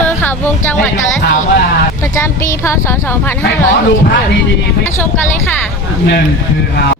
ภอเขาวงจังหวัดกาฬสินธุ์ประจำปีพศให้ขอดูพระดีๆ2566มาชมกันเลยค่ะหนึ่งคือเรา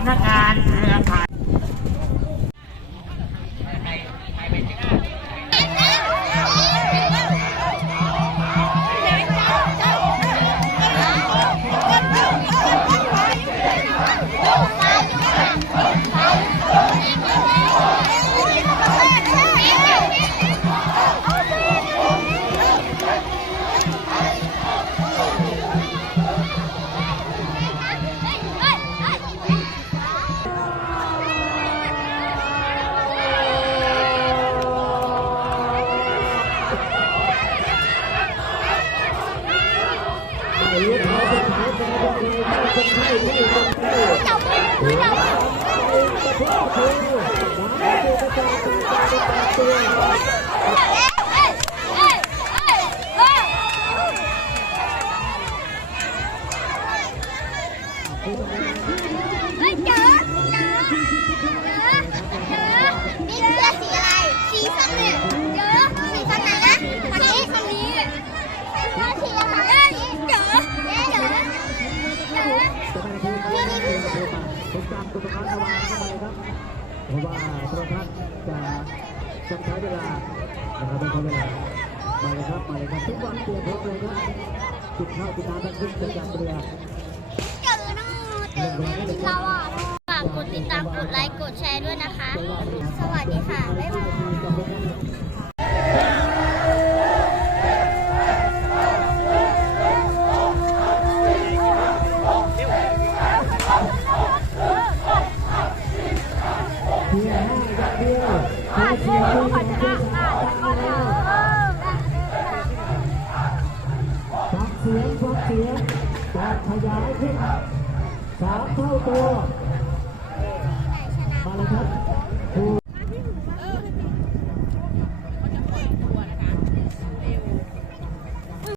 ำนักงานเครือข่าย เฮ้ยเจอเรตุนระมัดระวังเข้าไปครับ เพราะว่าโทรทัศน์จะจะใช้เวลานะครับต้องใช้เวลามาเลยครับมาเลยครับทุกวันเตรียมพร้อมเลยครับจุดเข้าจุดน้ำทั้งขึ้นจะจับเรือเจอเนาะเจอเราฝากกดติดตามกดไลค์กดแชร์ด้วยนะคะ สวัสดีค่ะ บ๊ายบาย ชียร์ให้กับเดียวทั้งเชีล้งเชียร์ทั้งเชียร์เสียงฟักเสียงกาขยายขึ้นสามเท่าตัวมาเลยครับ